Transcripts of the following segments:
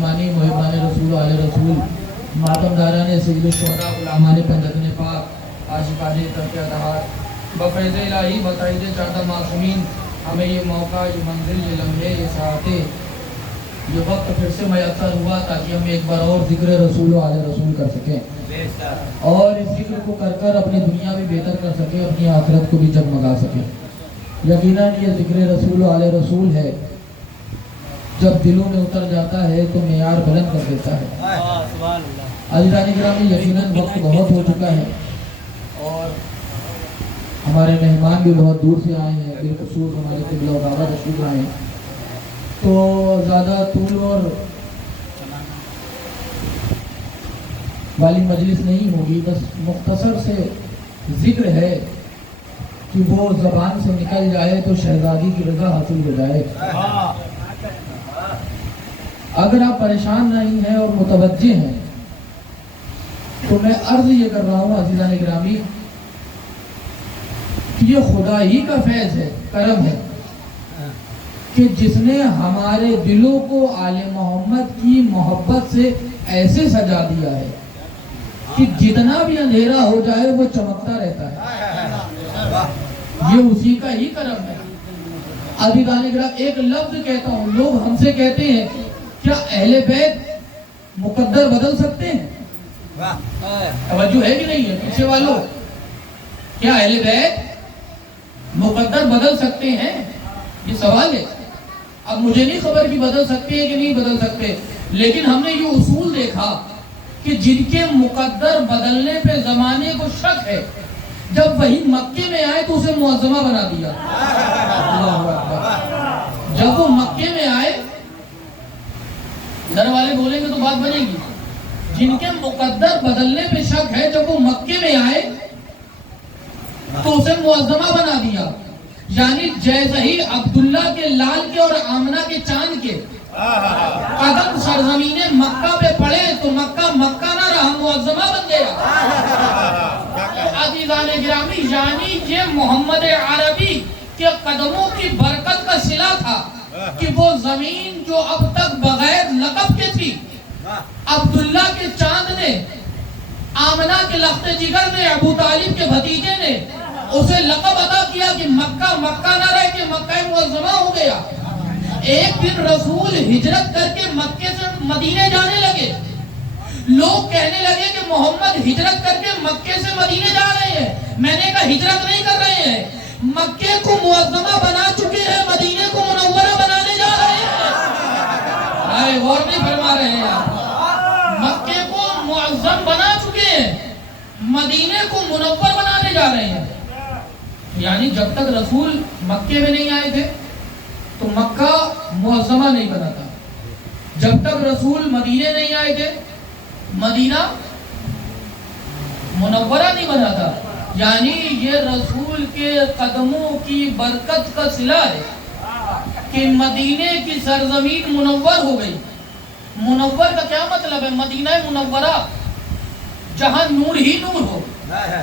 ایمانی محبان رسول علیہ رسول ماتم داران سید الشہداء غلامان پنجتن پاک عاشقان ترک اتحاد بفیض الہی بتائید چاہتا معصومین ہمیں یہ موقع، یہ منزل، یہ لمحے، یہ ساعتیں، یہ وقت پھر سے میسر ہوا تاکہ ہم ایک بار اور ذکر رسول علیہ رسول کر سکیں اور اس ذکر کو کر کر اپنی دنیا بھی بہتر کر سکیں، اپنی آخرت کو بھی جگمگا سکیں۔ یقیناً یہ ذکر رسول علیہ رسول ہے، جب دلوں میں اتر جاتا ہے تو معیار بلند کر دیتا ہے۔ عزیزان گرامی، یقیناً وقت بہت ہو چکا ہے اور ہمارے مہمان بھی بہت دور سے آئے ہیں، بالخصوص ہمارے قبلہ و کعبہ تشریف لائے ہیں، تو زیادہ طول اور والی مجلس نہیں ہوگی، بس مختصر سے ذکر ہے کہ وہ زبان سے نکل جائے تو شہزادی کی رضا حاصل ہو جائے۔ اگر آپ پریشان نہیں ہیں اور متوجہ ہیں تو میں عرض یہ کر رہا ہوں عزیزان گرامی کہ یہ خدا ہی کا فیض ہے، کرم ہے کہ جس نے ہمارے دلوں کو آل محمد کی محبت سے ایسے سجا دیا ہے کہ جتنا بھی اندھیرا ہو جائے وہ چمکتا رہتا ہے۔ یہ اسی کا ہی کرم ہے۔ عزیزان گرامی، ایک لفظ کہتا ہوں، لوگ ہم سے کہتے ہیں کیا اہل بیت مقدر بدل سکتے ہیں؟ توجہ ہے کہ نہیں ہے پیچھے والوں؟ کیا اہل بیت مقدر بدل سکتے ہیں؟ یہ سوال ہے۔ اب مجھے نہیں خبر کہ بدل سکتے ہیں کہ نہیں بدل سکتے، لیکن ہم نے یہ اصول دیکھا کہ جن کے مقدر بدلنے پہ زمانے کو شک ہے، جب وہی مکے میں آئے تو اسے معظمہ بنا دیا۔ جب وہ مکے میں آئے، گھر والے بولیں گے تو بات بنے گی، جن کے مقدر بدلنے پہ شک ہے جب وہ مکے میں آئے تو اسے معظمہ بنا دیا۔ یعنی جیسے ہی عبداللہ کے لال کے اور آمنہ کے چاند کے قدم سرزمین مکہ پہ پڑے تو مکہ مکہ نہ رہا، معظمہ بن گیا۔ عزیزان گرامی، یعنی یہ محمد عربی کے قدموں کی برکت کا صلہ تھا کہ وہ زمین جو اب تک بغیر لقب کے تھی، عبداللہ کے چاند نے، آمنہ کے لخت جگر نے، ابو طالب کے بھتیجے نے اسے لقب عطا کیا کہ مکہ مکہ نہ رہ کے مکہ معظمہ ہو گیا۔ ایک دن رسول ہجرت کر کے مکے سے مدینے جانے لگے، لوگ کہنے لگے کہ محمد ہجرت کر کے مکے سے مدینے جا رہے ہیں۔ میں نے کہا ہجرت نہیں کر رہے ہیں، مکے کو معظمہ بنا چکے ہیں، مدینے کو منورہ بنانے جا رہے ہیں۔ غور نہیں فرما رہے ہیں آپ؟ مکے کو معظم بنا چکے ہیں، مدینے کو منور بنانے جا رہے ہیں۔ یعنی جب تک رسول مکے میں نہیں آئے تھے تو مکہ معظمہ نہیں بنا تھا، جب تک رسول مدینے نہیں آئے تھے مدینہ منورہ نہیں بنا تھا۔ یعنی یہ رسول کے قدموں کی برکت کا صلہ ہے کہ مدینے کی سرزمین منور ہو گئی۔ منور کا کیا مطلب ہے؟ مدینہ منورہ، جہاں نور ہی نور ہو،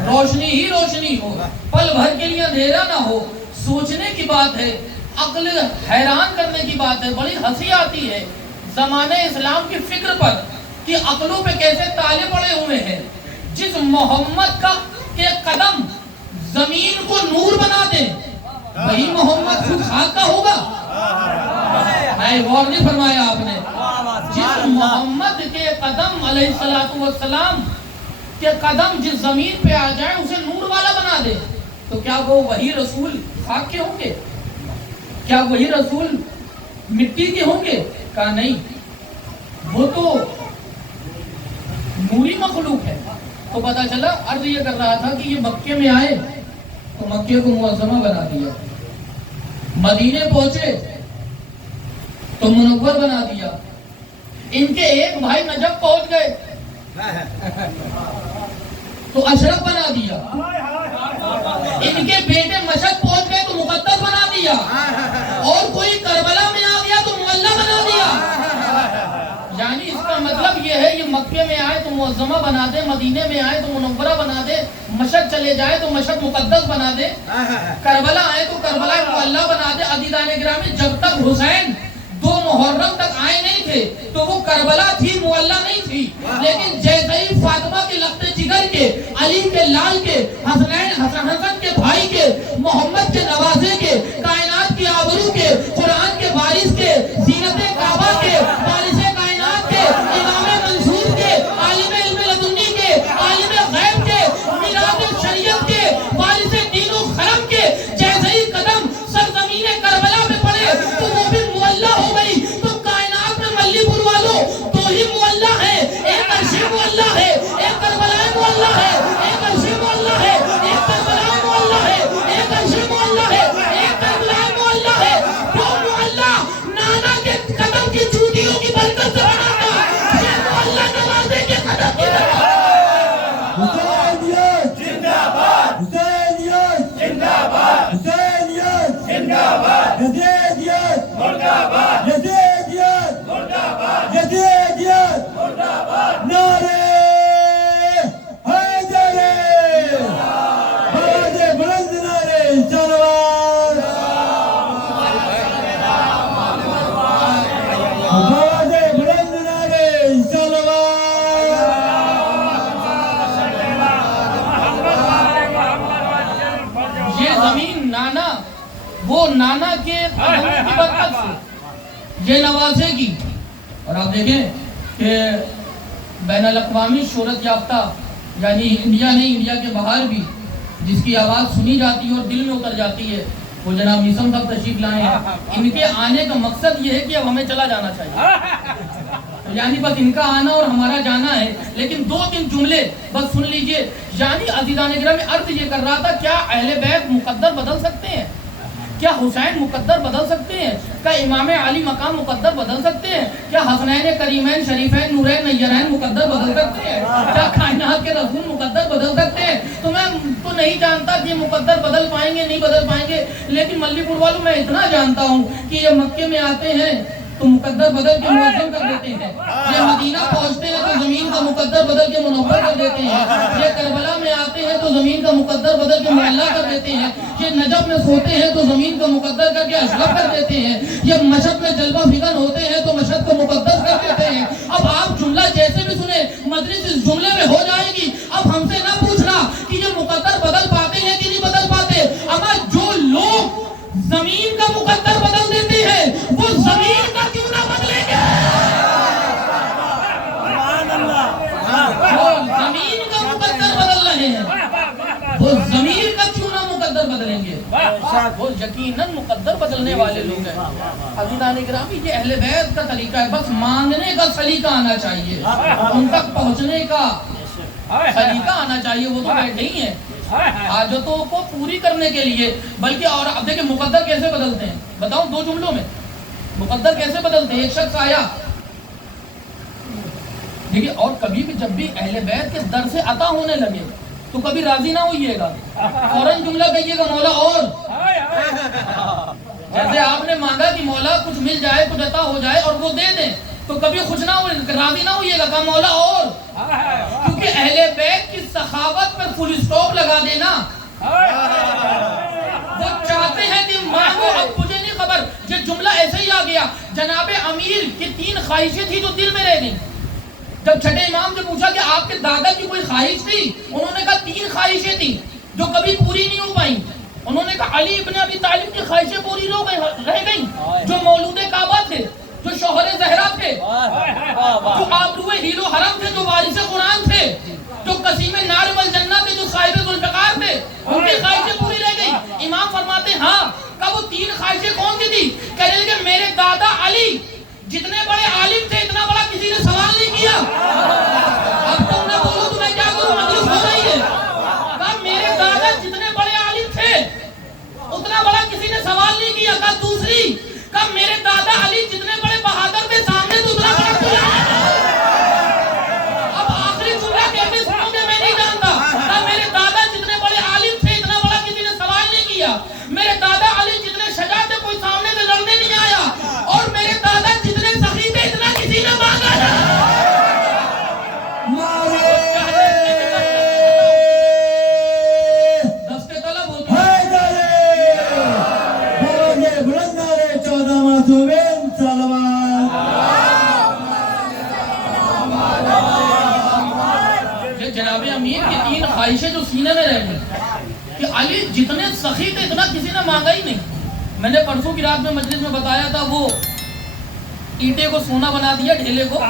روشنی ہی روشنی ہو، پل بھر کے لیے اندھیرا نہ ہو۔ سوچنے کی بات ہے، عقل حیران کرنے کی بات ہے، بڑی ہنسی آتی ہے زمانے اسلام کی فکر پر کہ عقلوں پہ کیسے تالے پڑے ہوئے ہیں۔ جس محمد کا کے قدم زمین کو نور بنا دے، وہی محمد خود خاک کا ہوگا؟ غور نہیں فرمایا آپ نے؟ جس محمد کے قدم علیہ السلام کے قدم جس زمین پہ آ جائے اسے نور والا بنا دے، تو کیا وہ وہی رسول خاک کے ہوں گے؟ کیا وہی رسول مٹی کے ہوں گے؟ کہا نہیں، وہ تو نوری مخلوق ہے۔ تو پتا چلا، عرض یہ کر رہا تھا کہ یہ مکے میں آئے تو مکے کو معظمہ بنا دیا، مدینے پہنچے تو منور بنا دیا۔ ان کے ایک بھائی نجف پہنچ گئے تو اشرف بنا دیا، ان کے بیٹے مشہد پہنچ گئے تو مقدس بنا دیا، اور کوئی کربلا میں آ گیا تو معلّہ بنا دیا۔ یعنی اس کا مطلب یہ ہے، یہ مکے میں آئے تو معظمہ بنا دے، مدینے میں آئے تو منورہ بنا دے، مشہد چلے جائے تو مشہد مقدس بنا دے، کربلا آئے تو کربلا معلّہ بنا دے۔ عزیزان گرامی، جب تک حسین دو محرم تک آئے نہیں تھے تو وہ کربلا تھی، معلّہ نہیں تھی. لیکن جیسے ہی فاطمہ کے لخت جگر کے، علی کے لال کے، حسن کے بھائی کے، محمد کے نوازے کے، کائنات کی آبرو کے، قرآن کے وارث کے، زینت کعبہ کے، وارث کائنات کے، امام منصور کے، عالم علم لدنی کے، عالم غیب کے، میراث شریعت کے، وارث دین و خرم کے جیسے ہی قدم سرزمین کربلا میں پڑے تو وہ بھی معلّہ ہو گئی. تو کائنات میں ملی پور والوں دو ہی معلّہ ہے، ایک عرشی معلّہ ہے، ایک کربلا معلّہ ہے، ایک عرشی معلّہ ہے، ایک کربلا معلّہ ہے، ایک عرشی معلّہ ہے، ایک کربلا معلّہ ہے. وہ معلّہ نانا کے قدم کی چوٹیوں کی برکت سے بنا تھا، یہ معلّہ نوازے کے قدم کی برکت. حسینیت زندہ باد، حسینیت زندہ باد، حسینیت زندہ باد، یزیدیت مرد آباد، یزیدیت مرد آباد، یزیدیت مرد آباد. نعرے حیدر، آواز بلند نعرے سلوات، آواز بلند نعرے سلوات. یہ زمین نانا، وہ نانا کے قدموں کی برکت سے یہ نوازے گی. اور آپ دیکھیں کہ بین الاقوامی شہرت یافتہ، یعنی انڈیا نہیں، انڈیا کے باہر بھی جس کی آواز سنی جاتی ہے اور دل میں اتر جاتی ہے، وہ جناب نیسم صاحب تشریف لائے ہیں. ان کے آنے کا مقصد یہ ہے کہ اب ہمیں چلا جانا چاہیے، یعنی بس ان کا آنا اور ہمارا جانا ہے. لیکن دو تین جملے بس سن لیجئے. یعنی عزیزان گرامی، عرض یہ کر رہا تھا، کیا اہل بیت مقدر بدل سکتے ہیں؟ کیا حسین مقدر بدل سکتے ہیں؟ کیا امام علی مقام مقدر بدل سکتے ہیں؟ کیا حسنین کریمین شریفین نورین نیرین مقدر بدل سکتے ہیں؟ کیا کائنات کے رسول مقدر بدل سکتے ہیں؟ تو میں تو نہیں جانتا کہ یہ مقدر بدل پائیں گے نہیں بدل پائیں گے، لیکن ملی پور والوں میں اتنا جانتا ہوں کہ یہ مکے میں آتے ہیں تو مقدر بدل کے منظم کر دیتے ہیں، یہ مدینہ پہنچتے ہیں تو زمین کا مقدر بدل کے منور کر دیتے ہیں، یہ کربلا میں آتے ہیں تو زمین کا مقدر بدل کے معلّہ کر دیتے ہیں، یہ نجف میں سوتے ہیں تو زمین کا مقدر کر کے اشرف کر دیتے ہیں، یہ مشہد میں جلوہ فکن ہوتے ہیں تو مشہد کو مقدس کر دیتے ہیں. اب آپ جملہ جیسے بھی سنیں، مجلس اس جملے میں ہو جائے گی. اب ہم سے نہ پوچھنا کہ یہ مقدر بدل پاتے ہیں کہ نہیں بدل پاتے. اما جو لوگ زمین کا مقدر بدل دیتے ہیں وہ زمین کا کیوں نہ بدلیں گے؟ وہ زمین کا مقدر بدل رہے ہیں، وہ زمین کا کیوں نہ مقدر بدلیں گے؟ وہ یقیناً مقدر بدلنے والے لوگ ہیں. عزیزان گرامی، یہ اہل بیت کا طریقہ ہے، بس مانگنے کا سلیقہ آنا چاہیے، ان تک پہنچنے کا سلیقہ آنا چاہیے. وہ تو بیٹھے ہی ہیں حاجتوں کو پوری کرنے کے لیے. بلکہ اور اب دیکھیں مقدر کیسے بدلتے ہیں، بتاؤں دو جملوں میں مقدر کیسے بدلتے ہیں. ایک شخص آیا، دیکھیے، اور کبھی بھی جب بھی اہل بیت کے در سے عطا ہونے لگے تو کبھی راضی نہ ہوئیے گا، فوراً جملہ کہیے گا مولا اور. جیسے آپ نے مانگا کہ مولا کچھ مل جائے، کچھ عطا ہو جائے اور وہ دے دیں، تو کبھی خوش نہ ہو، راضی نہ ہوئیے گا، کہا مولا اور. کیونکہ اہل بیت کی سخاوت پر فل اسٹاپ لگا دینا. وہ چاہتے ہیں کہ مانگو، اب مجھے نہیں خبر، یہ جملہ ایسے ہی آ گیا. جناب امیر کی 3 خواہشیں تھی جو دل میں رہ گئی. جب چھٹے امام سے پوچھا کہ آپ کے دادا کی کوئی خواہش تھی، انہوں نے کہا 3 خواہشیں تھیں جو کبھی پوری نہیں ہو پائیں. انہوں نے کہا علی ابن ابی طالب کی خواہشیں پوری رہ گئیں، جو مولود کعبہ تھے، جو شوہر زہرا تھے، جو آبرو ہیل و حرم تھے، جو وارث قرآن تھے، جو قسیم نار والجنہ تھے، جو صاحب ذوالفقار تھے، ان کی خواہشیں پوری رہ گئی. امام فرماتے ہیں ہاں. کہا وہ 3 خواہشیں کون سی تھی؟ کہنے لگے میرے دادا علی جتنے بڑے عالم تھے اتنا بڑا کسی نے سوال نہیں کیا. اب تم نہ بولو تو میں کیا کروں، مجلس ہو رہی ہے. کہا میرے دادا جتنے بڑے عالم تھے اتنا بڑا کسی نے سوال نہیں کیا. کہا دوسری، کہا میرے دادا علی جتنے بڑے بہادر تھے سامنے تو اتنا بڑا کھلا. اب آخری جملہ کیسے سنو گے میں نہیں جانتا. کہا میرے دادا جتنے بڑے عالم تھے اتنا بڑا کسی نے سوال نہیں کیا. میرے دادا علی جتنے شجاع تھے کوئی سامنے سے لڑنے نہیں آیا. اور میرے دادا جتنے سخی تھے اتنا کسی نے کی 3 خواہشیں جو سینے میں رہ گئی کہ علی جتنے سخی تھے اتنا کسی نے مانگا ہی نہیں. میں نے پرسوں کی رات میں مجلس میں بتایا تھا وہ اینٹے کو سونا بنا دیا ڈھیلے کو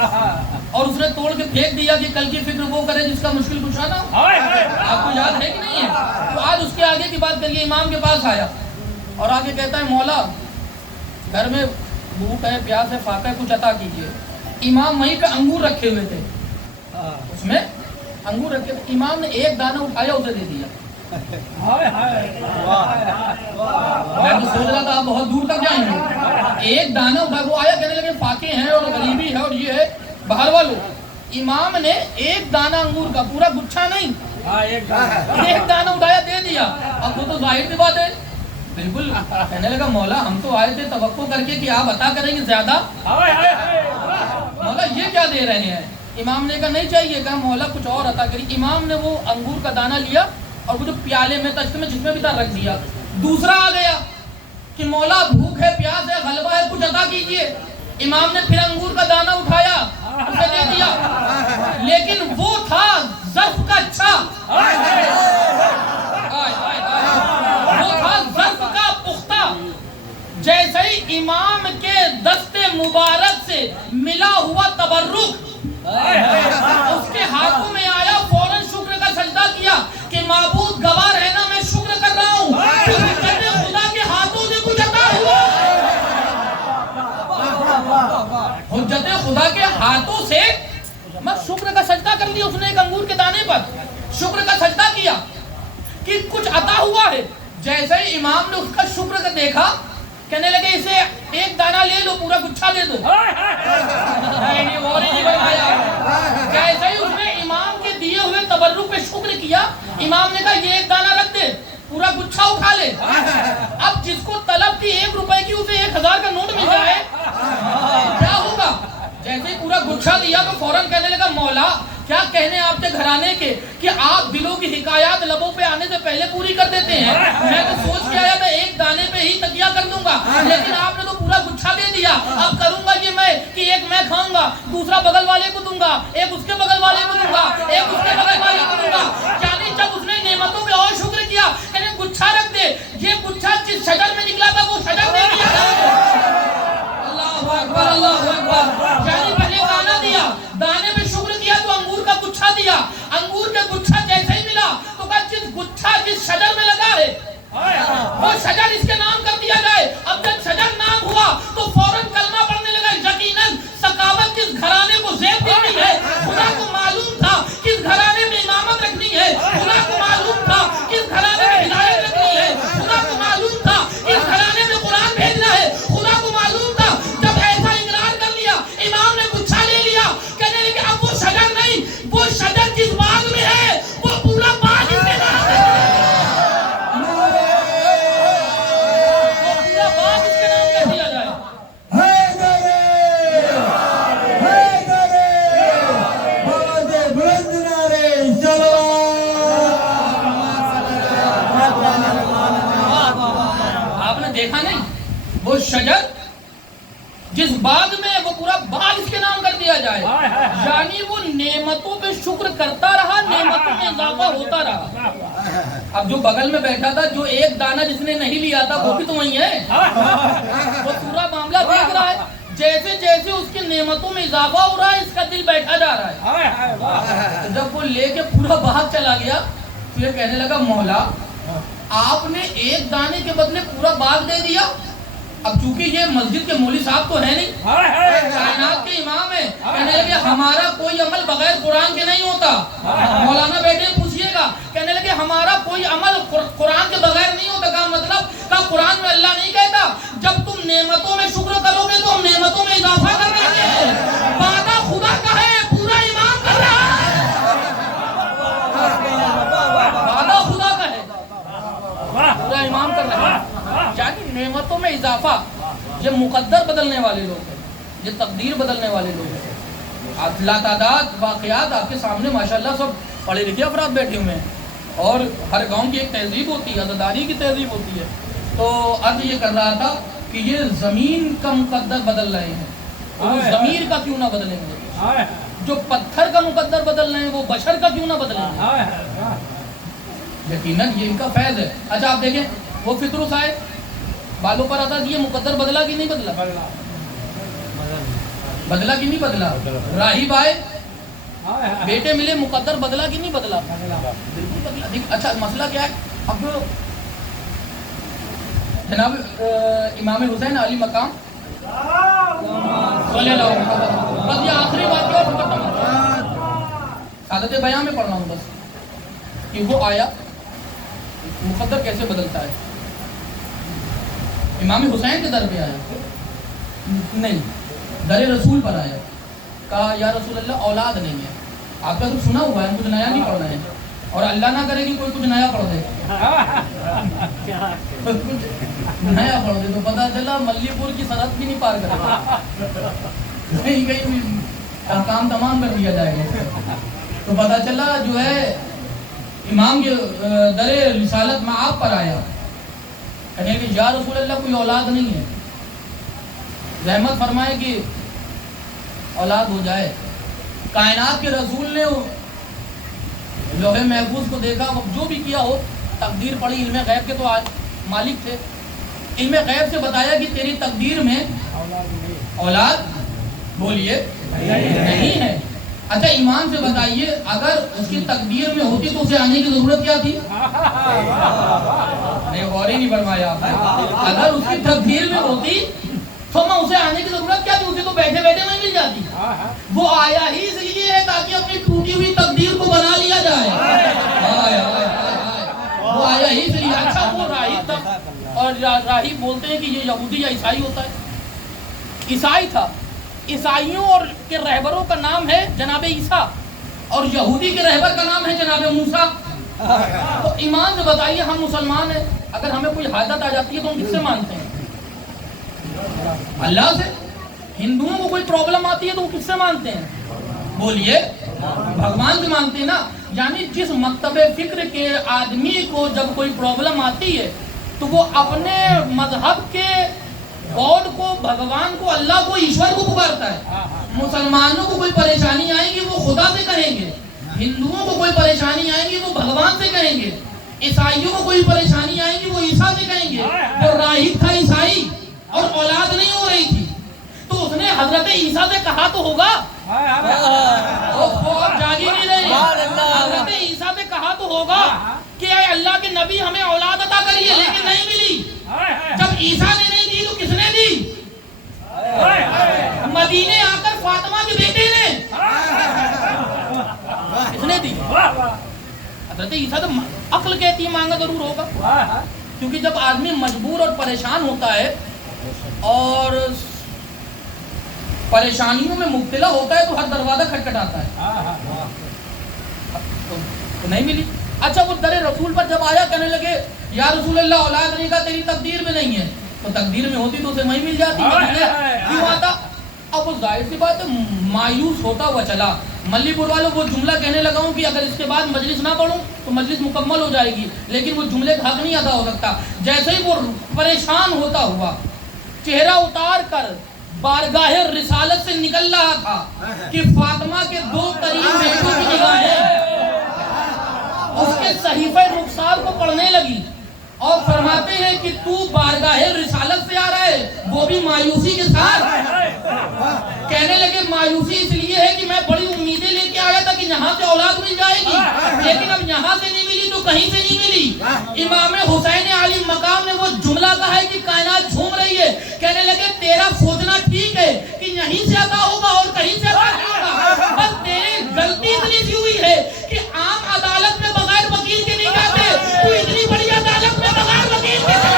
اور اس نے توڑ کے پھینک دیا کہ کل کی فکر وہ کرے جس کا مشکل کشا نہ ہو. آپ کو یاد ہے کہ نہیں ہے؟ تو آج اس کے آگے کی بات کریے. امام کے پاس آیا اور آگے کہتا ہے مولا گھر میں بھوک ہے پیاس ہے فاقہ ہے کچھ عطا کیجیے. امام وہیں پہ انگور رکھے ہوئے تھے اس میں انگور رکھے تھے. امام نے ایک دانہ اٹھایا اسے دے دیا. میں تو سوچ رہا تھا آپ بہت دور تک جائیں گے. ایک دانہ اٹھا وہ آیا کہنے لگے فاقے ہیں اور غریبی ہے اور یہ ہے باہر والوں. امام نے ایک دانہ انگور کا پورا گچھا نہیں ایک دانہ اٹھایا دے دیا. اب وہ تو ظاہر سی بات ہے بالکل. کہنے لگا مولا ہم تو آئے تھے توقع کر کے کہ آپ عطا کریں گے زیادہ. مولا یہ کیا دے رہے ہیں؟ امام نے کہا نہیں چاہیے. کہا مولا کچھ اور عطا کری. امام نے وہ انگور کا دانہ لیا اور وہ جو پیالے میں تشت میں جس میں بھی تھا رکھ دیا. دوسرا آ گیا کہ مولا بھوک ہے پیاس ہے غلبہ ہے کچھ عطا کیجیے. امام نے پھر انگور کا دانہ اٹھایا اسے دے دیا. لیکن وہ تھا ظرف کا اچھا, وہ تھا ظرف کا پختہ. جیسے ہی امام کے دست مبارک سے ملا ہوا تبرک اس کے ہاتھوں میں آیا فوراً شکر کا سجدہ کیا کہ معبود گواہ رہنا میں شکر کر رہا ہوں خدا کے ہاتھوں سے کچھ عطا ہوا. حجت خدا کے ہاتھوں سے میں شکر کا سجدہ کر لیا. اس نے ایک انگور کے دانے پر شکر کا سجدہ کیا کہ کچھ عطا ہوا ہے. جیسے ہی امام نے اس کا شکر کا دیکھا کہنے لگے اسے ایک دانہ لے لو پورا گچھا دے دو. جیسے ہی اس نے امام کے دیے ہوئے تبرک پہ شکر کیا امام نے کہا یہ ایک دانہ رکھ دے پورا گچھا اٹھا لے. اب جس کو طلب تھی 1 روپے کی اسے 1000 کا نوٹ مل جائے کیا ہوگا؟ جیسے ہی پورا گچھا دیا تو فوراً کہنے لگا مولا کیا کہنے آپ کے گھرانے کے کہ آپ دلوں کی حکایات لبوں پہ آنے سے پہلے پوری کر دیتے ہیں. میں تو سوچ کے آیا تھا ایک دانے پہ ہی تکیہ کر دوں گا لیکن آپ نے تو پورا گچھا دے دیا. اب کروں گا یہ میں کہ ایک میں کھاؤں گا دوسرا بغل والے کو دوں گا ایک اس کے بغل والے کو دوں گا ایک اس کے بغل والے کو دوں گا. یعنی جب اس نے نعمتوں پہ اور شکر کیا کہنے گچھا رکھ دے. یہ گچھا جس شجر میں نکلا تھا وہ شجر دے دیا. اللہ اکبر اللہ اکبر. یعنی پہلے دانہ دیا دانے پہ شکر کیا تو انگور کا گچھا دیا. انگور کا گچھا جیسے ہی ملا تو کہا جس گچھا جس شجر میں لگا ہے وہ شجر اس کے نام کر دیا جائے. اب جب شجر نام ہوا تو فوراً کلمہ پڑھنے لگا. یقیناً سخاوت کس گھرانے کو زیب دینی ہے خدا کو معلوم تھا کس گھرانے میں امامت رکھنی ہے. خدا کو معلوم تھا کس گھرانے میں ہدایت رکھنی ہے. خدا کو معلوم تھا کس گھرانے میں قرآن بھیجنا ہے. خدا کو معلوم تھا. جب ایسا اقرار کر لیا امام نے گچھا لے لیا کہنے لگے اب وہ شجر نہیں وہ شجر جس باغ میں ہے وہ پورا باغ اس کے نام ہے. پورا باغ اس کے نام کہہ دیا جائے. آپ نے دیکھا نہیں وہ شجر جس باغ میں وہ پورا باغ اس کے نام کر دیا جائے. یعنی وہ نعمتوں پہ شکر کرتا رہا نعمتوں میں اضافہ ہوتا رہا. اب جو بغل میں بیٹھا تھا جو ایک دانہ جس نے نہیں لیا تھا وہ بھی تو وہی ہے. وہ پورا معاملہ دیکھ رہا ہے. جیسے جیسے اس کی نعمتوں میں اضافہ ہو رہا ہے اس کا دل بیٹھا جا رہا ہے. جب وہ لے کے پورا باغ چلا گیا تو یہ کہنے لگا مولا آپ نے ایک دانے کے بدلے پورا باغ دے دیا. اب چونکہ یہ مسجد کے مولوی صاحب تو ہے نہیں کائنات کے امام ہیں. کہنے لگے ہمارا کوئی عمل بغیر قرآن کے نہیں ہوتا. مولانا بیٹے پوچھئے گا. کہنے لگے ہمارا کوئی عمل قرآن کے بغیر نہیں ہوتا. کا مطلب کا قرآن میں اللہ نہیں کہتا جب تم نعمتوں میں شکر کرو گے تو ہم نعمتوں میں اضافہ کر دیں گے. وعدہ خدا کا ہے پورا امام کر رہا ہے. وعدہ خدا کا ہے پورا امام کر رہا ہے. یعنی نعمتوں میں اضافہ. یہ مقدر بدلنے والے لوگ ہیں یہ تقدیر بدلنے والے لوگ ہیں. لاتعداد واقعات آپ کے سامنے ماشاءاللہ سب پڑھے لکھے افراد بیٹھے ہوئے ہیں اور ہر گاؤں کی ایک تہذیب ہوتی ہے عزاداری کی تہذیب ہوتی ہے. تو عرض یہ کر رہا تھا کہ یہ زمین کا مقدر بدل رہے ہیں تو ضمیر کا کیوں نہ بدلیں گے. جو پتھر کا مقدر بدل رہے ہیں وہ بشر کا کیوں نہ بدلیں؟ یقیناً یہ ان کا فیض ہے. اچھا آپ دیکھیں وہ فطرس آئے بالوں پر آتا کہ یہ مقدر بدلا کہ نہیں بدلا؟ بدلا کہ نہیں بدلا؟ راہب آئے بیٹے ملے مقدر بدلا کہ نہیں بدلا؟ بالکل بدلا. اچھا مسئلہ کیا ہے؟ اب جناب امام حسین علی مقام صلی اللہ علیہ وسلم، بس یہ آخری بات کیا ختم. سعادت بیان میں پڑھنا ہوں بس کہ وہ آیا مقدر کیسے بدلتا ہے. امام حسین کے در پہ آیا نہیں، در رسول پر آیا، کہا یا رسول اللہ اولاد نہیں ہے. آپ کا تو سنا ہوا ہے، کچھ نیا نہیں پڑھنا ہے، اور اللہ نہ کرے کہ کوئی کچھ نیا پڑھ دے، کچھ نیا پڑھ دے تو پتا چلا ملی پور کی سرحد بھی نہیں پار کرے، کہیں کہیں کام تمام کر دیا جائے گا. تو پتا چلا جو ہے امام کے در رسالت میں آپ پر آیا کہنے کہ یا رسول اللہ کوئی اولاد نہیں ہے، رحمت فرمائے کہ اولاد ہو جائے. کائنات کے رسول نے لوح محفوظ کو دیکھا، جو بھی کیا ہو تقدیر پڑھی، علم غیب کے تو مالک تھے، علم غیب سے بتایا کہ تیری تقدیر میں اولاد بولیے نہیں ہے. اچھا ایمان سے بتائیے اگر اس کی تقدیر میں ہوتی تو اسے آنے کی ضرورت کیا تھی؟ نہیں غور ہی نہیں فرمایا آپ نے. اگر اس کی تقدیر میں ہوتی تو میں اسے آنے کی ضرورت کیا تھی؟ اسے تو بیٹھے بیٹھے میں مل جاتی. وہ آیا ہی اس لیے ہے تاکہ اپنی ٹوٹی ہوئی تقدیر کو بنا لیا جائے. وہ آیا ہی اس لیے. اچھا وہ راہب تھا، اور راہب بولتے ہیں کہ یہ یہودی یا عیسائی ہوتا ہے. عیسائی تھا. عیسائیوں اور کے رہبروں کا نام ہے جناب عیسیٰ، اور یہودی کے رہبر کا نام ہے جناب موسیٰ. تو ایمان سے بتائیے ہم مسلمان ہیں، اگر ہمیں کوئی حاجت آ جاتی ہے تو ہم کس سے مانتے ہیں؟ اللہ سے. ہندوؤں کو کوئی پرابلم آتی ہے تو وہ کس سے مانتے ہیں؟ بولیے بھگوان سے مانتے ہیں نا. یعنی جس مکتب فکر کے آدمی کو جب کوئی پرابلم آتی ہے تو وہ اپنے مذہب کے گاڈ کو، بھگوان کو، اللہ کو، ایشور کو پکارتا ہے. مسلمانوں کو کوئی پریشانی آئے گی وہ خدا سے کہیں گے، ہندوؤں کو کوئی پریشانی آئے گی وہ بھگوان سے کہیں گے، عیسائیوں کو کوئی پریشانی آئے گی وہ عیسیٰ سے کہیں گے. وہ راہب تھا عیسائی اور اولاد نہیں ہو رہی تھی تو اس نے حضرت عیسیٰ سے کہا تو ہوگا. جاگی نہیں رہے. حضرت عیسیٰ سے کہا تو ہوگا کہ اے اللہ کے نبی ہمیں اولاد عطا کریے، لیکن نہیں ملی. جب عیسیٰ نے نہیں دی تو کس نے دی؟ مدینے آ کر فاطمہ کے بیٹے نے. کس نے دی؟ حضرت عیسیٰ. تو عقل کہتی ہے مانگا ضرور ہوگا، کیونکہ جب آدمی مجبور اور پریشان ہوتا ہے اور پریشانیوں میں مبتلا ہوتا ہے تو ہر دروازہ کھٹکھٹاتا ہے. تو نہیں ملی. اچھا وہ در رسول پر جب آیا کہنے لگے یا رسول اللہ اولاد نہیں کا تیری تقدیر میں نہیں ہے، تو تقدیر میں ہوتی تو اسے وہیں مل جاتی. کیوں آتا؟ اب وہ ظاہر سی بات ہے مایوس ہوتا ہوا چلا. ملی پور والوں وہ جملہ کہنے لگا ہوں کہ اگر اس کے بعد مجلس نہ پڑھوں تو مجلس مکمل ہو جائے گی، لیکن وہ جملے کا حق نہیں ادا ہو سکتا. جیسے ہی وہ پریشان ہوتا ہوا چہرہ اتار کر بارگاہ رسالت سے نکل رہا تھا کہ فاطمہ کے 2 قریب بیٹوں کی نگاہیں اس کے صحیفہ رخسار کو پڑھنے لگی اور فرماتے ہیں کہ تو بارگاہ رسالت سے آ رہا ہے، وہ بھی مایوسی کے ساتھ. کہنے لگے مایوسی اس لیے ہے کہ میں بڑی امیدیں لے کے آیا تھا کہ یہاں سے اولاد مل جائے گی، لیکن اب یہاں سے نہیں ملی تو کہیں سے نہیں ملی. امام حسین علی مقام نے وہ جملہ کہا ہے کہ کائنات جھوم رہی ہے. کہنے لگے تیرا سوچنا ٹھیک ہے کہ یہیں سے عطا ہوگا اور کہیں سے عطا نہیں ہوگا، بس تیری غلطی اتنی سی ہوئی ہے کہ عام عدالت میں بغیر وکیل کے نہیں جاتے، تو اتنی بڑی عدالت میں بغیر وکیل کے جاتے.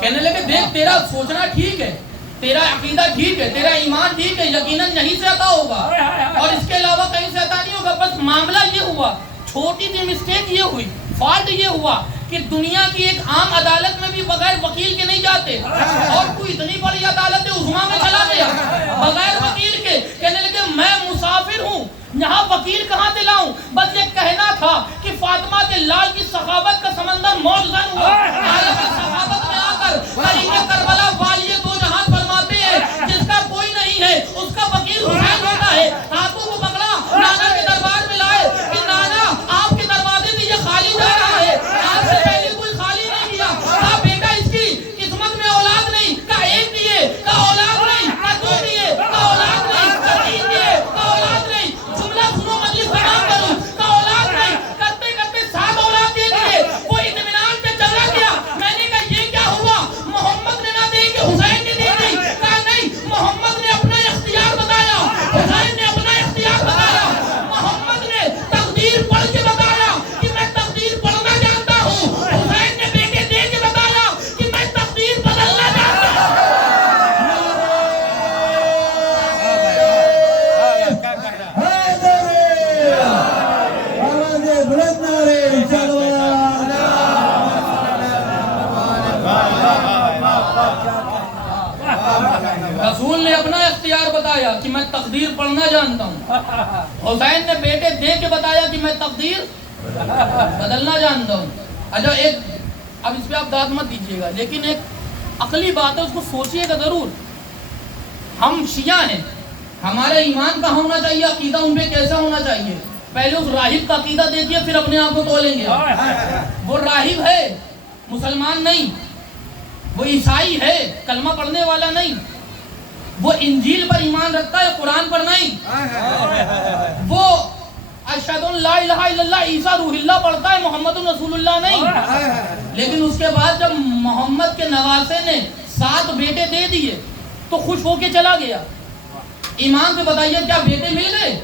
کہنے لگے دیکھ تیرا سوچنا ٹھیک ہے، تیرا عقیدہ ٹھیک ہے، تیرا ایمان ٹھیک ہے، یقیناً یہیں سے عطا ہوگا اور اس کے علاوہ کہیں سے عطا نہیں ہوگا. بس معاملہ یہ ہوا، چھوٹی سی مسٹیک یہ ہوئی. فالٹ یہ ہوا کہ دنیا کی ایک عام عدالت میں بھی بغیر وکیل کے نہیں جاتے، اور کوئی اتنی بڑی عدالت عظمیٰ میں چلا گیا بغیر وکیل کے، کہنے لگے میں مسافر ہوں، یہاں وکیل کہاں سے لاؤں؟ بس یہ کہنا تھا کہ فاطمہ کے لال کی سخاوت کا سمندر موجزن ہوا، عالم سخاوت میں آ کر تاریخ کربلا والی دو جہاں فرماتے ہیں جس کا کوئی نہیں ہے اس کا وکیل حسین ہوتا ہے۔ ہاتھوں کو پکڑا، نانا کے دربار میں لائے کہ نانا آپ کے دروازے سے یہ خالی جا رہا ہے، آپ سے پہلے کوئی خالی نہیں کیا، کہا بیٹا اس کی قسمت میں اولاد نہیں، کہا ایک دیے، کہا اولاد نہیں، کہا دو دیے، کہا اولاد نہیں، کہا تین دیے، کہا اولاد نہیں، جملہ سنو مجلس تمام کروں، کہا اولاد نہیں، کرتے کرتے 7 اولاد دے دیے، وہ اطمینان سے چلا گیا۔ میں نے کہا یہ کیا ہوا؟ محمد نے نہ دے کہ حسین نے دے دی، کہا نہیں، محمد نے اپنا اختیار بتایا، حسین نے اپنا اختیار بتایا، محمد نے تقدیر پڑھ کے بتایا کہ میں تقدیر پڑھنا جانتا ہوں، حسین نے بیٹے دے کے بتایا کہ میں تقدیر بدلنا جانتا ہوں۔ آواز بلند نعرے تکبیر۔ رسول نے اپنا اختیار بتایا کہ میں تقدیر پڑھنا جانتا ہوں، حسین نے بیٹے دے کے بتایا کہ میں تقدیر بدلنا جانتا ہوں۔ اچھا ایک، اب اس پہ آپ داد مت دیجیے گا، لیکن ایک عقلی بات ہے، اس کو سوچئے گا ضرور۔ ہم شیعہ ہیں، ہمارا ایمان کہاں ہونا چاہیے، عقیدہ ان پہ کیسا ہونا چاہیے؟ پہلے اس راہب کا عقیدہ دیکھیے، پھر اپنے آپ کو تولیں گے۔ وہ راہب ہے، مسلمان نہیں، وہ عیسائی ہے، کلمہ پڑھنے والا نہیں، وہ انجیل پر ایمان رکھتا ہے، قرآن پر نہیں، وہ اشہد ان لا الہ الا اللہ عیسیٰ روح اللہ پڑھتا ہے، محمد رسول اللہ نہیں۔ لیکن اس کے بعد جب محمد کے نواسے نے 7 بیٹے دے دیے تو خوش ہو کے چلا گیا۔ ایمان سے بتائیے کیا بیٹے مل گئے؟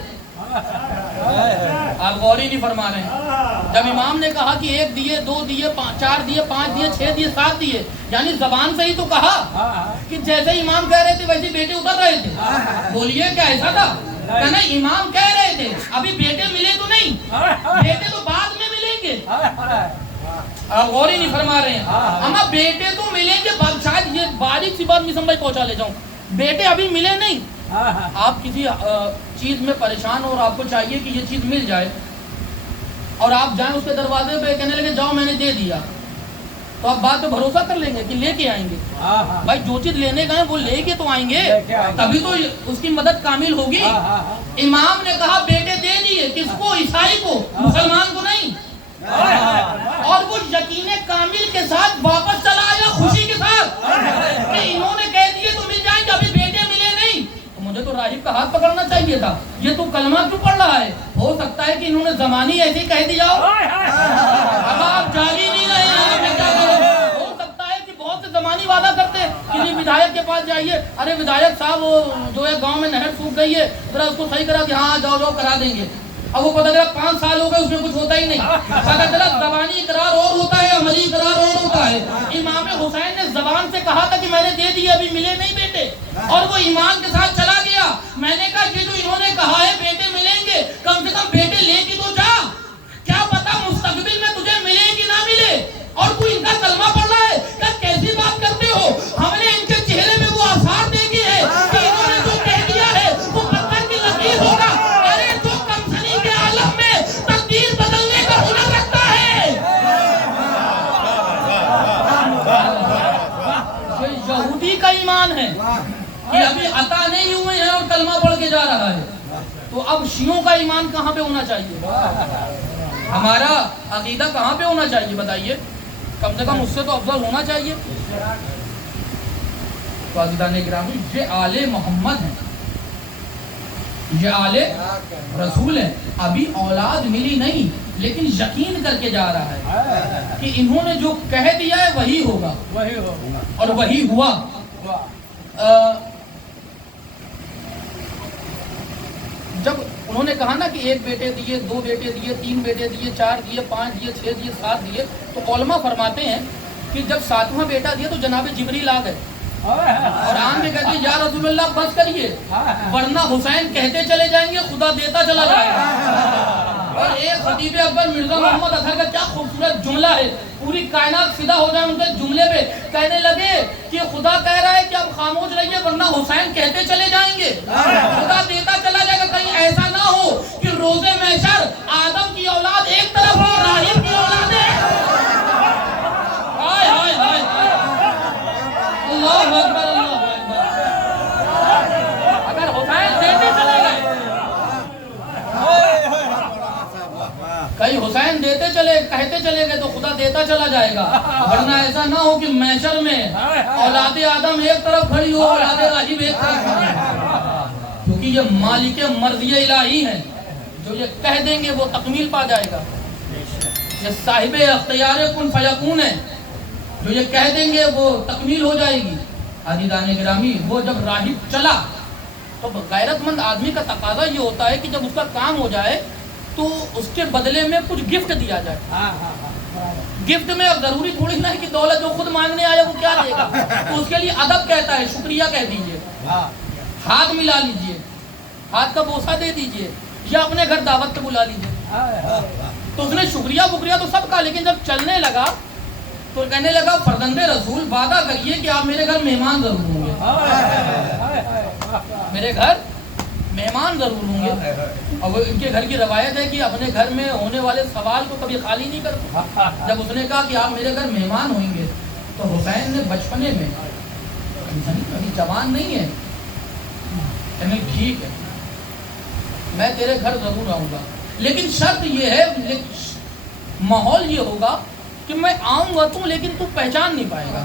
آپ غور ہی نہیں فرما رہے ہیں۔ جب امام نے کہا کہ 1 دیے، 2 دیے، 4 دیے، 5 دیے، 6 دیے، 7 دیے، یعنی زبان سے ہی تو کہا کہ جیسے امام کہہ رہے تھے ویسے بیٹے اتر رہے تھے۔ بولیے کیا ایسا تھا؟ کہنا امام کہہ رہے تھے، ابھی بیٹے ملے تو نہیں، بیٹے تو بعد میں ملیں گے۔ آپ غور ہی نہیں فرما رہے ہیں۔ اما بیٹے تو ملیں گے، شاید یہ باریک سی بات مسلم بھائی پہنچا لے جاؤں، بیٹے ابھی ملے نہیں۔ آپ کسی چیز میں پریشان ہو اور آپ کو چاہیے کہ یہ چیز مل جائے، اور آپ جائیں اس کے دروازے پہ، کہنے لگے جاؤ میں نے دے دیا، تو آپ بات پہ بھروسہ کر لیں گے کہ لے کے آئیں گے؟ بھائی جو چیز لینے گئے وہ لے کے تو آئیں گے، تبھی تو اس کی مدد کامل ہوگی۔ امام نے کہا بیٹے دے دیے، کس کو؟ عیسائی کو، مسلمان کو نہیں۔ اور وہ یقین کامل کے ساتھ واپس چلا آیا، خوشی کے ساتھ کہ انہوں نے کہہ دیے تو مل جائیں گے، ابھی بیٹے ملے نہیں۔ مجھے تو راہب کا ہاتھ پکڑنا چاہیے تھا، یہ تو کلمہ کیوں پڑھ رہا ہے؟ ہو سکتا ہے کہ انہوں نے زمانی ایسے ہی کہہ دیا ہو، اب آپ جاگ ہی نہیں رہے ہیں۔ ہو سکتا ہے کہ بہت سے زمانی وعدہ کرتے ہیں، کسی ودھائک کے پاس جائیے، ارے ودھائک صاحب وہ جو ہے گاؤں میں نہر سوکھ گئی ہے، ذرا اس کو صحیح کرا کہ ہاں جاؤ جاؤ کرا دیں گے۔ اب وہ پتہ چلا 5 سال ہو گئے اس میں کچھ ہوتا ہی نہیں، پتہ چلا زبانی اقرار اور ہوتا ہے، عملی اقرار اور ہوتا ہے۔ امام حسین نے زبان سے کہا تھا کہ میں نے دے دیے، ابھی ملے نہیں بیٹے، اور وہ ایمان کے ساتھ چلا گیا۔ میں نے کہا یہ جو انہوں نے کہا ہے بیٹے ملیں گے، کم سے کم بیٹے لے کے تو جا، کیا پتا مستقبل میں تجھے ملے کہ نہ ملے، اور تو ان کا کلمہ پڑھ رہا ہے، کیا کیسی بات کرتے ہو؟ ہم نے ان کے چہرے میں وہ آثار دیکھے ہیں کہ انہوں نے جو کہہ دیا ہے وہ پتھر کی لکیر ہوگا۔ ارے جو کمسنی کے عالم میں تقدیر بدلنے کا ہنر رکھتا ہے، یہ یہودی کا ایمان ہے کہ ابھی عطا نہیں ہوئے ہیں اور کلمہ پڑھ کے جا رہا ہے، تو اب شیعوں کا ایمان کہاں پہ ہونا چاہیے؟ ہمارا عقیدہ کہاں پہ ہونا چاہیے بتائیے؟ کم سے کم اس سے تو افضل ہونا چاہیے۔ تو عزیزان گرامی، یہ آل محمد ہیں، یہ آل رسول ہیں، ابھی اولاد ملی نہیں، لیکن یقین کر کے جا رہا ہے کہ انہوں نے جو کہہ دیا ہے وہی ہوگا، اور وہی ہوا۔ جب انہوں نے کہا نا کہ 1 بیٹے دیے، 2 بیٹے دیے، 3 بیٹے دیے، 4 دیے، 5 دیے، 6 دیے، 7 دیے، تو علماء فرماتے ہیں کہ جب 7واں بیٹا دیا تو جناب جبریل آ گئے اور آن کے کہتے یا رسول اللہ بس کریے، ورنہ حسین کہتے چلے جائیں گے، خدا دیتا چلا جائے گا۔ اور ایک خطیب اکبر مرزا محمد اطہر کا کیا خوبصورت جملہ ہے، پوری کائنات فدا ہو جائے ان کے جملے پہ. کہنے لگے کہ خدا کہہ رہا ہے کہ اب خاموش رہیے ورنہ حسین کہتے چلے جائیں گے. خدا دیتا چلا جائے گا، کہیں ایسا نہ ہو کہ روزے محشر آدم کی اولاد ایک طرف اور راہب کی اولادیں. ہائے ہائے ہائے اللہ اکبر اللہ اکبر. اگر حسین دیتے چلے گئے، کہیں حسین دیتے چلے کہتے چلے گئے تو خدا دیتا چلا جائے گا، ورنہ ایسا نہ ہو کہ محشر میں اولاد آدم ایک طرف کھڑی ہو اولاد راہب ایک طرف کھڑی ہو. کیونکہ یہ مالک مرضی الہی ہیں، جو یہ کہہ دیں گے وہ تکمیل پا جائے گا. یہ صاحب اختیار کن فیکون ہے، جو یہ کہہ دیں گے وہ تکمیل ہو جائے گی. عزیزان گرامی، وہ جب راہب چلا تو غیرت مند آدمی کا تقاضا یہ ہوتا ہے کہ جب اس کا کام ہو جائے تو اس کے بدلے میں کچھ گفٹ دیا جائے. گفٹ میں اب ضروری تھوڑی نہ ہے کہ دولت جو خود مانگنے آیا وہ کیا دے گا، تو اس کے لیے ادب کہتا ہے، شکریہ کہہ دیجئے، ہاتھ ملا لیجئے، ہاتھ کا بوسہ دے دیجئے، یا اپنے گھر دعوت پہ بلا لیجئے. تو اس نے شکریہ بکریہ تو سب کہا، لیکن جب چلنے لگا تو کہنے لگا فرزند رسول وعدہ کریے کہ آپ میرے گھر مہمان ضرور ہوں گے، میرے گھر مہمان ضرور ہوں گے. اور ان کے گھر کی روایت ہے کہ اپنے گھر میں ہونے والے سوال کو کبھی خالی نہیں کرتے. جب اس نے کہا کہ آپ میرے گھر مہمان ہوئیں گے تو حسین نے بچپنے میں، ابھی جوان نہیں ہے، کہنے ٹھیک ہے میں تیرے گھر ضرور آؤں گا، لیکن شرط یہ ہے، ماحول یہ ہوگا کہ میں آؤں گا تو لیکن تو پہچان نہیں پائے گا،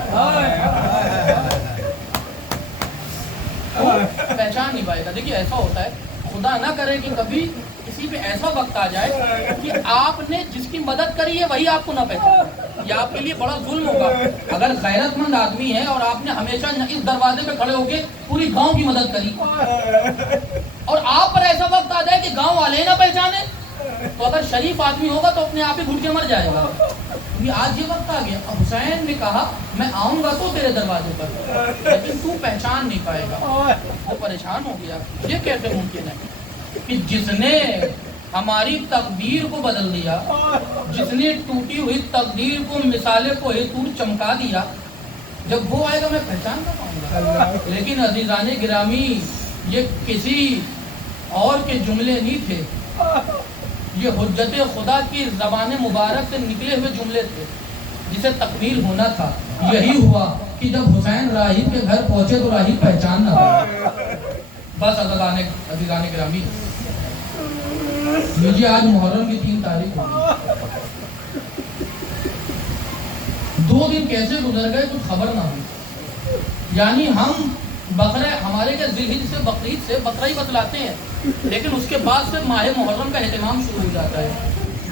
پہچان نہیں پائے گا. دیکھیے ایسا ہوتا ہے، خدا نہ کرے کہ کبھی کسی پہ ایسا وقت آ جائے کہ آپ نے جس کی مدد کری ہے وہی آپ کو نہ پہچانے، یہ آپ کے لیے بڑا ظلم ہوگا. اگر غیرت مند آدمی ہے اور آپ نے ہمیشہ اس دروازے پہ کھڑے ہو کے پوری گاؤں کی مدد کری اور آپ پر ایسا وقت آ جائے کہ گاؤں والے نہ پہچانے، تو اگر شریف آدمی ہوگا تو اپنے آپ ہی گھٹ کے مر جائے گا. آج یہ وقت آ گیا. اب حسین نے کہا میں آؤں گا تو تیرے دروازے پر، لیکن تو پہچان نہیں پائے گا. وہ پریشان ہو گیا، یہ کیسے ممکن ہے کہ جس نے ہماری تقدیر کو بدل دیا، جس نے ٹوٹی ہوئی تقدیر کو مثال کوہ طور چمکا دیا، جب وہ آئے گا میں پہچان نہ پاؤں گا. لیکن عزیزان گرامی، یہ کسی اور کے جملے نہیں تھے، یہ حجت خدا کی زبان مبارک سے نکلے ہوئے جملے تھے جسے تکمیل ہونا تھا. یہی ہوا کہ جب حسین راہب کے گھر پہنچے تو راہب پہچان نہ ہوا. بس عزیزان گرامی، لیجیے آج محرم کی 3 تاریخ ہوگی، 2 دن کیسے گزر گئے کچھ خبر نہ ہوئی. یعنی ہم بقرہ ہمارے کے ذوالحجہ سے بقرعید سے بقرہ ہی بتلاتے ہیں، لیکن اس کے بعد سے ماہ محرم کا اہتمام شروع ہو جاتا ہے،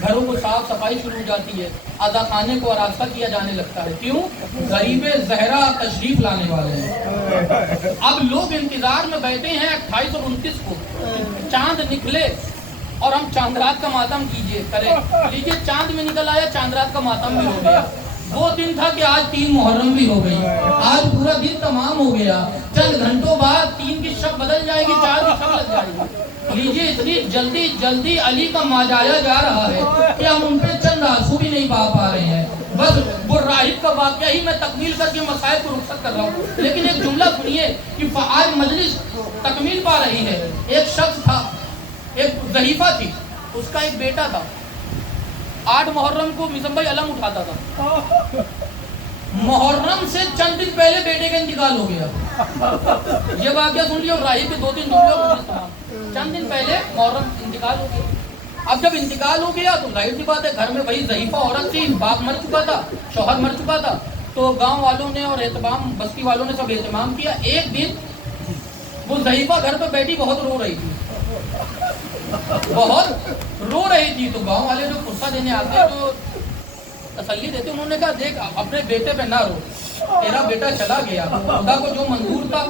گھروں کو صاف صفائی شروع ہو جاتی ہے، عزا خانے کو آراستہ کیا جانے لگتا ہے. کیوں؟ غریب زہرا تشریف لانے والے ہیں. اب لوگ انتظار میں بیٹھے ہیں 28 اور 29 کو چاند نکلے اور ہم چاند رات کا ماتم کریں. لیجیے چاند میں نکل آیا، چاند رات کا ماتم بھی ہو گیا. وہ دن تھا کہ آج 3 محرم بھی ہو گئی، آج پورا دن تمام ہو گیا. چند گھنٹوں بعد 3 کی شب بدل جائے گی، 4 کی شب لگ جائے گی. لیجیے اتنی جلدی جلدی علی کا ماجایا جا رہا ہے کہ ہم ان پہ چند آنسو بھی نہیں پا رہے ہیں. بس وہ راہب کا واقعہ ہی میں تکمیل کر کے مسائل کو رخصت کر رہا ہوں. لیکن ایک جملہ سنیے کہ آج مجلس تکمیل پا رہی ہے. ایک شخص تھا، ایک ضعیفہ تھی، اس کا ایک بیٹا تھا. 8 محرم کو مزم بھائی علم اٹھاتا تھا. محرم سے چند دن پہلے بیٹے کا انتقال ہو گیا. یہ واقعہ سن لیا اور راہب کے 2-3 جملے چند دن پہلے محرم انتقال ہو گیا. اب جب انتقال ہو گیا تو ظاہر سی بات ہے گھر میں وہی ضعیفہ عورت تھی، باپ مر چکا تھا، شوہر مر چکا تھا. تو گاؤں والوں نے اور اہتمام بستی والوں نے سب اہتمام کیا. ایک دن وہ ضعیفہ گھر پہ بیٹھی بہت رو رہی تھی، بہت رو رہی تھی. تو گاؤں والے جو غصہ دینے آتے ہیں، جو تسلی دیتے، انہوں نے کہا دیکھ اپنے بیٹے پہ نہ رو، تیرا بیٹا چلا گیا، خدا کو جو منظور تھا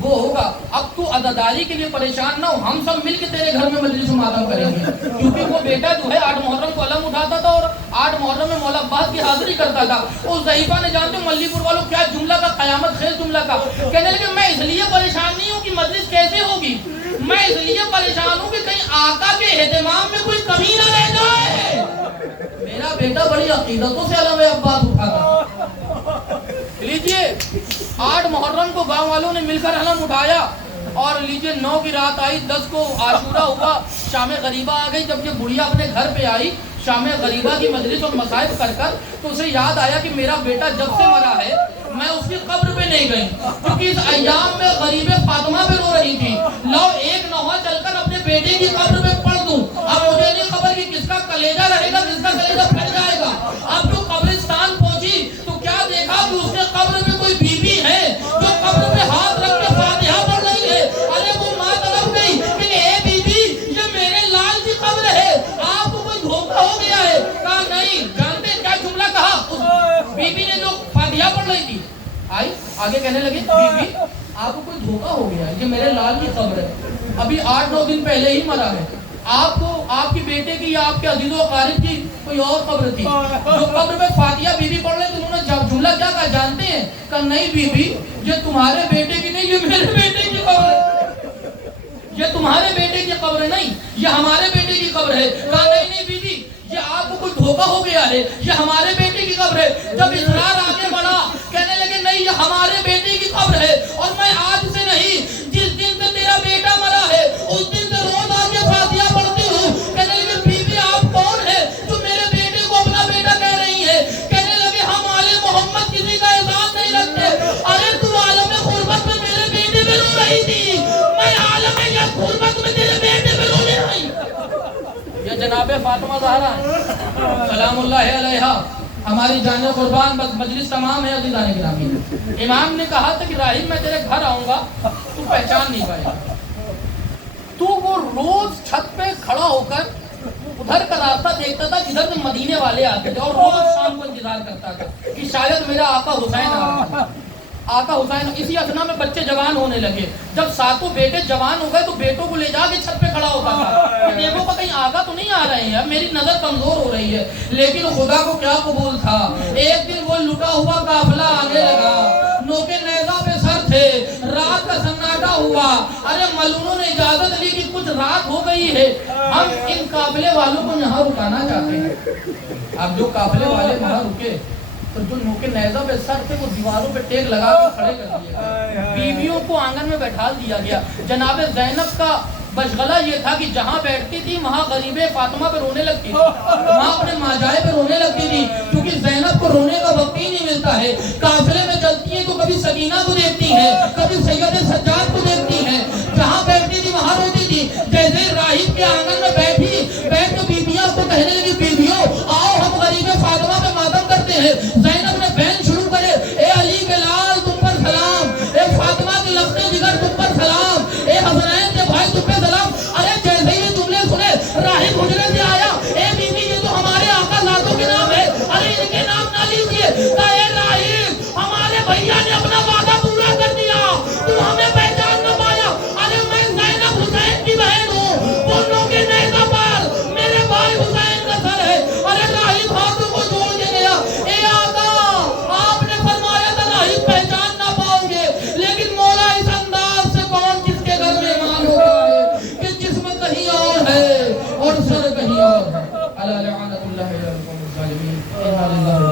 وہ ہوگا. اب تو عزاداری کے لیے پریشان نہ ہو، ہم سب مل کے تیرے گھر میں مجلس ماتم کریں گے. کیونکہ وہ بیٹا جو ہے 8 محرم کو علم اٹھاتا تھا اور 8 محرم میں مولا عباس کی حاضری کرتا تھا. اس ضعیفہ نے جانتے ہو ملی پور والوں کیا جملہ کا قیامت خیز جملہ کا کہنے لگے میں اس لیے پریشان نہیں ہوں کہ مجلس کیسے ہوگی, میں اس لیے پریشان ہوں کہ کہیں آقا کے اہتمام میں کوئی کمی نہ رہ جائے. میرا بیٹا بڑی عقیدتوں سے علم عباس اٹھاتا. لیجئے 8 محرم کو گاؤں والوں نے مل کر علم اٹھایا اور لیجئے 9 کی رات آئی, 10 کو عاشورہ ہوا, شام غریبہ آ گئی. جب یہ بڑھیا اپنے گھر پہ آئی شام غریبہ کی مجلس اور مصائب کر تو اسے یاد آیا کہ میرا بیٹا جب سے مرا ہے میں اس کی قبر پہ نہیں گئی, کیونکہ اس ایام میں غریب فاطمہ پہ رو رہی تھی. لاؤ ایک نوحہ چل کر اپنے بیٹے کی قبر پہ پڑھ دوں. اب مجھے نہیں خبر کہ کس کا کلیجہ رہے گا, کس کا کلیجہ پھٹ جائے گا. اب جو قبرستان پہنچی تو کیا دیکھا کہ اس کے قبر میں کوئی بی بی ہے جو قبر پہ ہاتھ رکھ کے فاتحہ پڑھ رہی ہے. ارے وہ ماں طرف گئی کہ اے بی بی یہ میرے لال کی قبر ہے, آپ کو کوئی دھوکہ ہو گیا ہے. کہا نہیں. جانتے کیا جملہ کہا اس بی بی نے جو فاتحہ پڑھ رہی تھی؟ آئی آگے کہنے لگے بی بی آپ کو کوئی دھوکہ ہو گیا ہے, یہ میرے لال کی قبر ہے, ابھی 8-9 دن پہلے ہی مرا ہے. آپ کو آپ کی بیٹے کی یا آپ کے عزیز و اقارب کی کوئی اور قبر تھی جو قبر پہ فاتحہ بی بی پڑھ رہے. تو انہوں نے جملہ کیا کہا جانتے ہیں؟ کہا نہیں بی بی یہ تمہارے بیٹے کی نہیں, یہ میرے بیٹے کی قبر ہے. یہ تمہارے بیٹے کی قبر نہیں, یہ ہمارے بیٹے کی قبر ہے. کہا نہیں نہیں بی بی یہ آپ کو کوئی دھوکہ ہو گیا ہے, یہ ہمارے بیٹے کی قبر ہے. جب اصرار آگے بڑھا کہنے لگے نہیں یہ ہمارے بیٹے کی قبر ہے, اور میں آج سے نہیں جس دن سے تیرا بیٹا مرا ہے اس دن سے روز آگے فاتحہ پڑھتی ہوں. کہنے لگے بی بی آپ کون ہے جو میرے بیٹے کو اپنا بیٹا کہہ رہی ہے؟ کہنے لگے ہم آل محمد کسی کا احساس نہیں رکھتے. ارے تو عالم غربت میں میرے بیٹے پہ رو رہی تھی, میں عالم غربت میں تیرے بیٹے پہ رونے آئی. یہ جناب فاطمہ زہرا سلام اللہ علیہا ہماری جان قربان. مجلس تمام ہے عزیزان گرامی. امام نے کہا تھا کہ راہب میں تیرے گھر آؤں گا تو پہچان نہیں پائے گا. تو وہ روز چھت پہ کھڑا ہو کر ادھر کا راستہ دیکھتا تھا جدھر سے مدینے والے آتے تھے, اور روز شام کو انتظار کرتا تھا کہ شاید میرا آقا حسین آ رہا ہے. آقا حسین اسی اثنا میں بچے جوان ہونے لگے. جب ساتوں بیٹے جوان ہو گئے تو بیٹوں کو لے جا کے چھت پہ کھڑا ہوتا تھا کہ دیکھو کہیں آقا تو نہیں آ رہے ہیں, میری نظر کمزور ہو رہی ہے. لیکن خدا کو کیا قبول تھا, ایک دن وہ لٹا ہوا قافلہ آنے لگا, نوکے نیزہ پہ سر تھے, رات کا سناٹا ہوا. ارے ملونوں نے اجازت لی کہ کچھ رات ہو گئی ہے, ہم ان قافلے والوں کو یہاں رکانا چاہتے ہیں. اب جو قافلے والے وہاں رکے تو جو نوکے نیزہ پہ سر تھے وہ دیواروں پہ ٹیک لگا کے کھڑے کر دیے گئے. بیویوں کو آنگن میں بیٹھا دیا گیا. جناب زینب کا مشغلہ یہ تھا کہ جہاں بیٹھتی تھی وہاں غریب فاطمہ پہ رونے لگتی تھی, وہاں اپنے ماجائے پہ رونے لگتی تھی, کیونکہ زینب کو رونے کا وقت ہی نہیں ملتا ہے. قافلے میں چلتی ہیں تو کبھی سکینہ کو دیکھتی ہے, کبھی سید سجاد کو دیکھتی ہے, جہاں بیٹھتی تھی وہاں روتی تھی. جیسے راہب کے آنگن میں بیٹھ کے بیویاں کو کہنے لگی بیویوں آؤ ہم غریب فاطمہ پہ ماتم کرتے ہیں. زینب نے بہن شروع کرے, اے علی کے لال تم پر سلام, اے فاطمہ کے لخت جگر تم پر سلام, اے حسنین کے بھائی تم پہ سلام. ارے جیسے ہی تم نے سنے راہب حجرے سے آیا, اے بی بی یہ تو ہمارے آقا ذاتوں کے نام ہے, ارے ان کے نام نہ لیجیے. اے راہب ہمارے بھیا نے اپنا وعدہ پورا کر دیا, تو ہمیں پہچان نہ پایا. ارے میں زینب حسین کی بہن ہوں, بولوں کے نیزہ پر میرے بھائی حسین کا سر ہے. ارے راہب ہاتھوں کو جوڑ کے گیا, اے آقا آپ نے فرمایا تھا راہب پہچان نہ پاؤ گے, لیکن مولا اس انداز سے کون کس کے گھر میں مان ہو گیا ہے کہ جسم کہیں اور ہے اور سر کہیں اور ہے. الا لعنت اللہ علی القوم الظالمین.